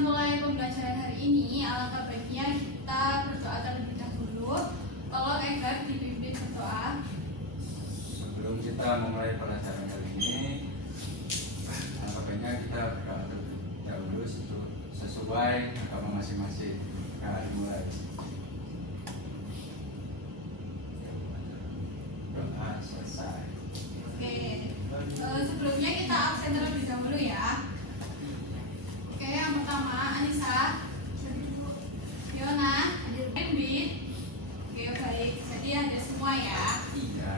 mulai pembelajaran hari ini, alangkah baiknya kita berdoa terlebih dahulu. Tolong Egar dipimpin berdoa. Sebelum kita memulai pelajaran kali ini, alangkah baiknya kita berdoa terlebih dahulu sesuai agama masing-masing. Nah, dimulai. Doa selesai. Oke, sebelumnya kita absen terlebih dahulu ya. Oke, yang pertama Anissa, Yona, Embi. Oke, baik. Jadi ada semua ya. Iya.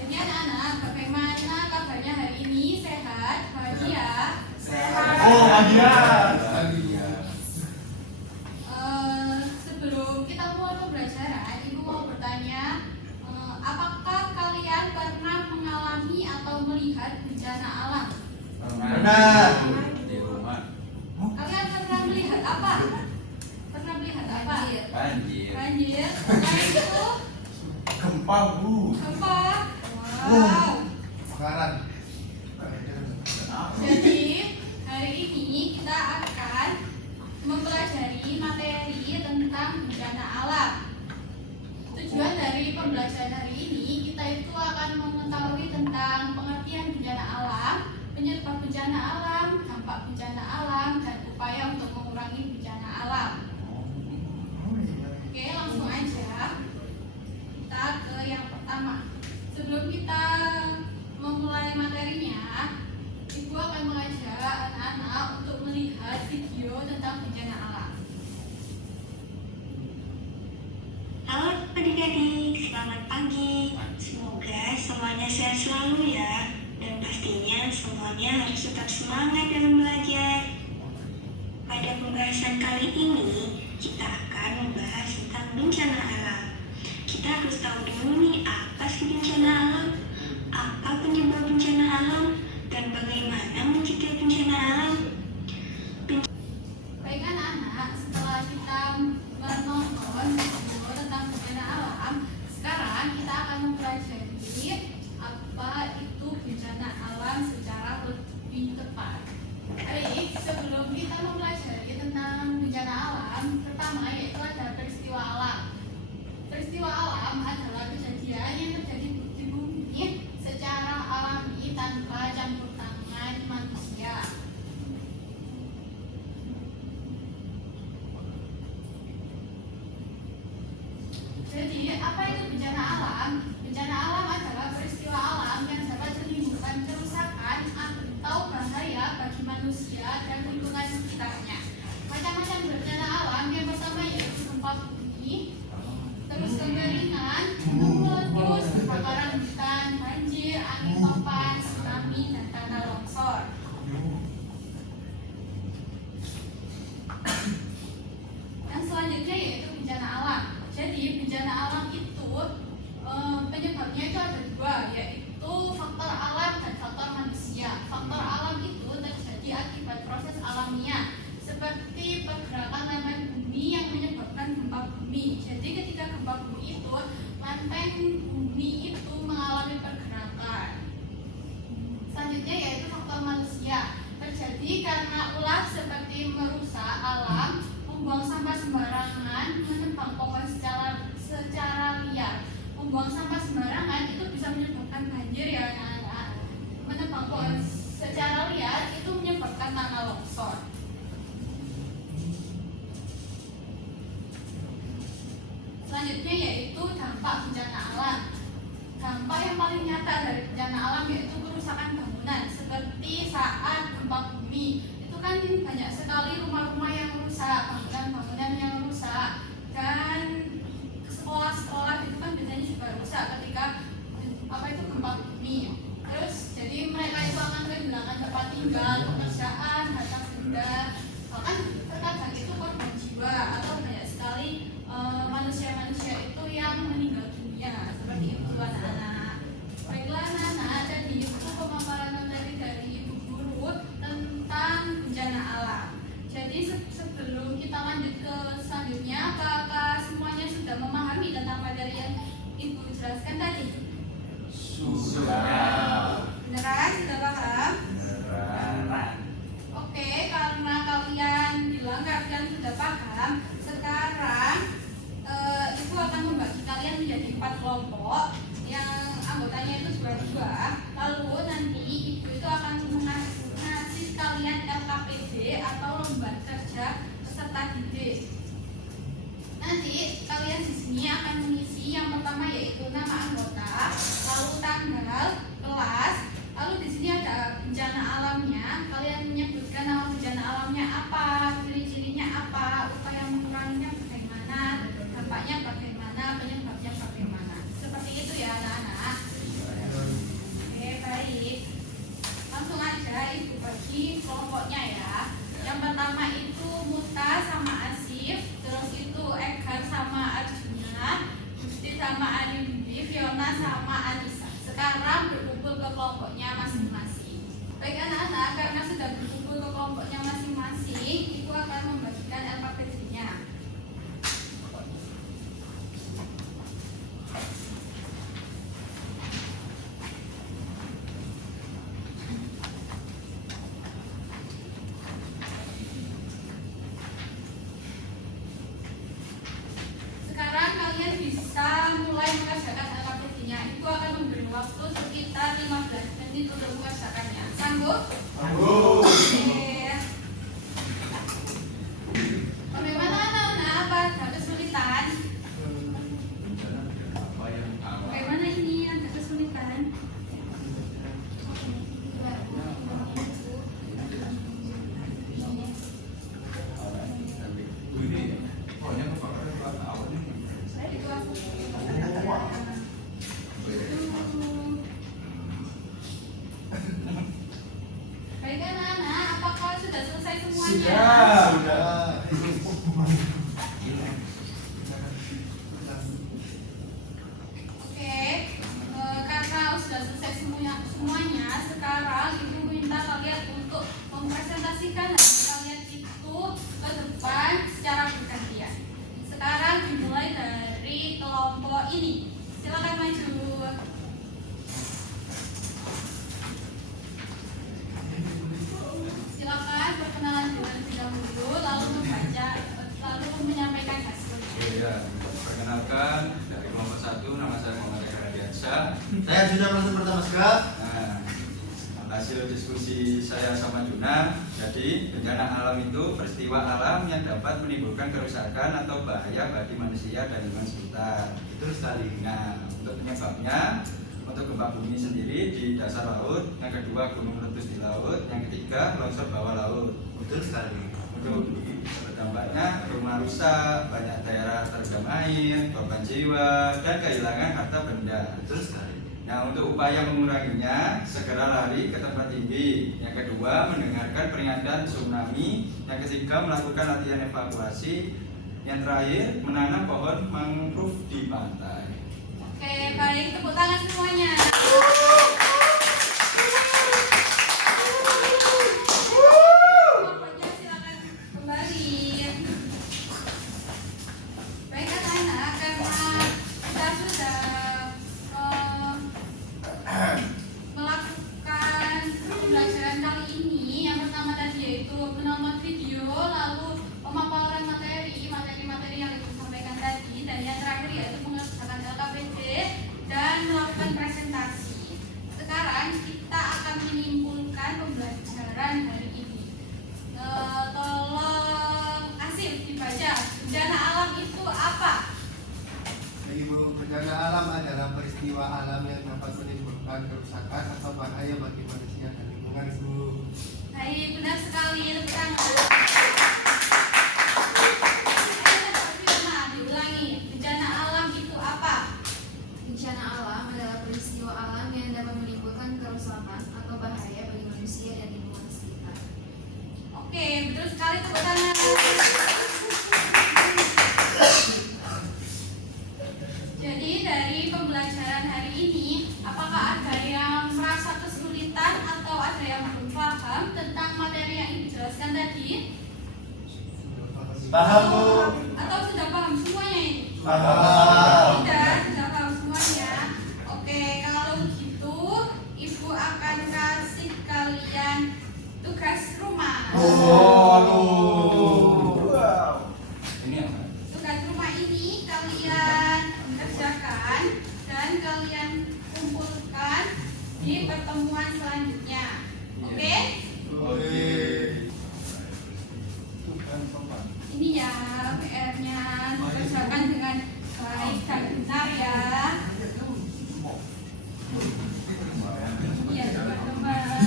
Jadi anak-anak, bagaimana kabarnya hari ini? Sehat? Bahagia? Sehat. Oh, bahagia. Bahagia. Sebelum kita mulai pembelajaran, Ibu mau bertanya, apakah kalian pernah mengalami atau melihat bencana alam? Benar. Di rumah. Kalian pernah melihat apa? Pernah melihat apa? Banjir. Banjir. Selain itu, Gempa, Bu. gempa. Wow. Sekarang. Jadi hari ini kita akan mempelajari materi tentang bencana alam. Tujuan dari pembelajaran hari ini, kita itu akan mengetahui tentang pengertian bencana alam, penyebab bencana alam, dampak bencana alam, dan upaya untuk mengurangi bencana alam. Oke, langsung aja kita ke yang pertama. Sebelum kita memulai materinya, Ibu akan mengajak anak-anak untuk melihat video tentang bencana alam. Halo adik-adik, selamat pagi. Semoga semuanya sehat selalu ya. Dan pastinya semuanya harus tetap semangat dalam belajar. Pada pembahasan kali ini, kita akan membahas tentang bencana alam. Kita harus tahu dulu nih, apa sih bencana alam? Apa penyebab bencana alam? Dan bagaimana mencegah bencana alam? Baik anak-anak, setelah kita menonton video tentang bencana alam, sekarang kita akan mempelajari apa itu bencana alam secara lebih tepat. Baik, sebelum kita mempelajari tentang bencana alam, pertama yaitu ada peristiwa alam. Peristiwa alam adalah kejadian yang terjadi di bumi secara alami tanpa campur tangan manusia. Jadi, apa itu bencana alam? Bencana alam adalah peristiwa alam yang dapat menimbulkan kerusakan atau bahaya bagi manusia dan lingkungan sekitarnya. Macam-macam bencana alam, yang pertama yaitu gempa bumi, terus kekeringan, meletus, kebakaran hutan, banjir, angin topan, tsunami, dan tanah longsor. Yang selanjutnya yaitu bencana alam. Jadi bencana alam itu penyebabnya itu ada dua, yaitu faktor alam dan faktor manusia. Faktor alam itu terjadi akibat proses alamiah seperti pergerakan lempeng bumi yang menyebabkan gempa bumi. Jadi ketika gempa bumi itu, lempeng bumi itu mengalami pergerakan. Selanjutnya yaitu faktor manusia, terjadi karena ulah seperti merusak alam, membuang sampah sembarangan, menebang pohon secara liar. Membuang sampah sembarangan itu bisa menyebabkan banjir ya anak-anak. Menebang pohon secara liar itu menyebabkan tanah longsor. Selanjutnya yaitu dampak bencana alam. Dampak yang paling nyata dari bencana alam yaitu kerusakan bangunan, seperti saat gempa bumi. Itu kan banyak sekali rumah-rumah yang rusak, bangunan-bangunan yang rusak, dan sekolah-sekolah itu kan biasanya juga rusak ketika gempa bumi. Terus jadi mereka itu akan kehilangan tempat tinggal, pekerjaan, harta benda, bahkan terkadang itu korban jiwa atau banyak sekali manusia-manusia itu yang meninggal dunia. Seperti itu anak-anak. Baiklah anak-anak, tadi itu pemaparan materi dari Ibu Guru tentang bencana alam. Jadi sebelum kita lanjut ke selanjutnya, apakah semuanya sudah memahami tentang materi yang Ibu jelaskan tadi? Sudah. Beneran? Sudah paham? Beneran. Oke, karena kalian lembar kerja peserta didik. Nanti kalian di sini akan mengisi yang pertama yaitu nama anggota, lalu tanggal, kelas, lalu di sini ada bencana alamnya. Kalian menyebutkan nama bencana alamnya apa, ciri-cirinya apa, upaya menguranginya bagaimana, dampaknya bagaimana, penyebabnya bagaimana. Seperti itu ya anak-anak. Oke, baik. Langsung aja ibu bagi kelompoknya ya. Yang pertama itu Muta sama Asif, terus itu Egar sama Arjuna, Gusti sama Arindi, Fiona sama Anissa. Sekarang berkumpul ke kelompoknya masing-masing. Baik anak-anak, karena sudah berkumpul ke kelompoknya masing-masing, ibu akan membagikan LKPD-nya. Sekarang kalian bisa mulai mengerjakan LKPD-nya. Ibu akan memberi waktu sekitar 15 menit untuk mengerjakannya. Sanggup? Sanggup. Oke. Bagaimana anak-anak? Apa ada kesulitan? Bagaimana ini ada kesulitan? Itu aku. Baik anak-anak, apakah sudah selesai semuanya? Sudah. Oke, karena sudah selesai semuanya, sekarang ibu minta kalian untuk mempresentasikan hasil kalian itu ke depan secara bergantian. Sekarang dimulai dari kelompok ini. Silakan maju. Silakan perkenalan terlebih dahulu, lalu membaca, lalu menyampaikan hasilnya. Ya, perkenalkan dari kelompok 1, nama saya Muhammad Eka Radiansyah. Saya sudah masuk pertama sekali. Nah, hasil diskusi saya sama Juna, jadi bencana alam itu peristiwa alam yang dapat menimbulkan kerusakan atau bahaya bagi manusia dan lingkungan sekitar. Betul sekali. Nah, untuk penyebabnya, untuk gempa bumi sendiri di dasar laut, yang kedua gunung meletus di laut, yang ketiga longsor bawah laut. Betul sekali. Untuk dampaknya rumah rusak, banyak daerah terendam air, korban jiwa, dan kehilangan harta benda. Betul sekali. Nah, untuk upaya menguranginya, segera lari ke tempat tinggi. Yang kedua, mendengarkan peringatan tsunami. Yang ketiga, melakukan latihan evakuasi. Yang terakhir, menanam pohon mangrove di pantai. Oke, baik, tepuk tangan semuanya. Kelompoknya silakan kembali. Baik anak-anak, karena kita sudah melakukan pembelajaran kali ini, yang pertama tadi yaitu menonton video, lalu pemaparan materi-materi yang ibu sampaikan tadi, dan yang terakhir yaitu mengerjakan LKPD dan melakukan presentasi. Sekarang kita akan menyimpulkan pembelajaran hari ini. Tolong Asif dibaca, bencana alam itu apa? Ibu, bencana alam adalah peristiwa alam yang dapat menimbulkan kerusakan atau bahaya bagi manusia dan lingkungan, Ibu. Baik, benar sekali, tepuk tangan. Diulangi, bencana alam itu apa? Bencana alam adalah peristiwa alam yang dapat menimbulkan kerusakan atau bahaya bagi manusia dan lingkungan sekitar. Oke, betul sekali, tepuk tangan. Jadi dari pembelajaran hari ini, apakah ada yang merasa kesulitan atau ada yang belum paham tentang materi yang ibu jelaskan tadi? Paham, Bu. Atau sudah paham semuanya ini? Paham. Sudah paham semuanya. Oke, kalau gitu ibu akan kasih kalian tugas rumah. Ini apa? Tugas rumah ini kalian kerjakan dan kalian kumpulkan di pertemuan selanjutnya. Oke? Oke. Ini ya PR-nya dikerjakan dengan baik dan benar ya. Iya teman-teman.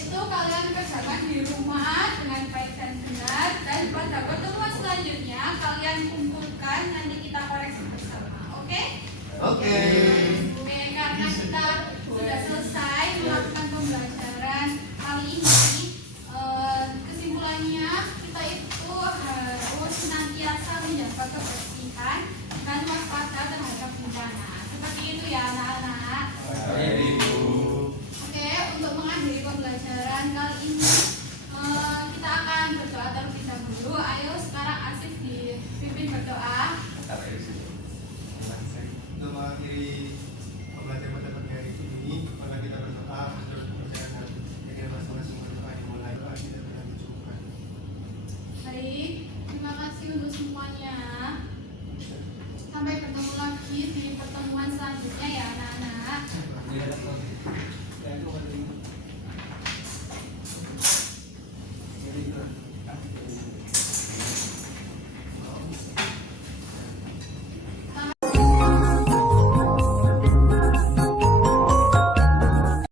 Itu kalian kerjakan di rumah dengan baik dan benar, dan pada pertemuan selanjutnya kalian kumpulkan, nanti kita koreksi bersama. Oke? Oke. Oke, karena kita sudah selesai melakukan pembelajaran kali ini, kesimpulannya kita itu harus senantiasa menjaga kebersihan dan waspada terhadap bencana. Seperti itu ya anak-anak. Oke, untuk mengakhiri pembelajaran kali ini, kita akan berdoa terlebih dahulu. Ayo sekarang Asif dipimpin berdoa. Untuk mengakhiri pembelajaran pada pagi hari ini, maka kita berdoa terus berjalan dengan masing-masing berdoa dimulai doa kita dengan dicukupan. Baik, terima kasih untuk semuanya. Sampai bertemu lagi di pertemuan selanjutnya ya anak-anak.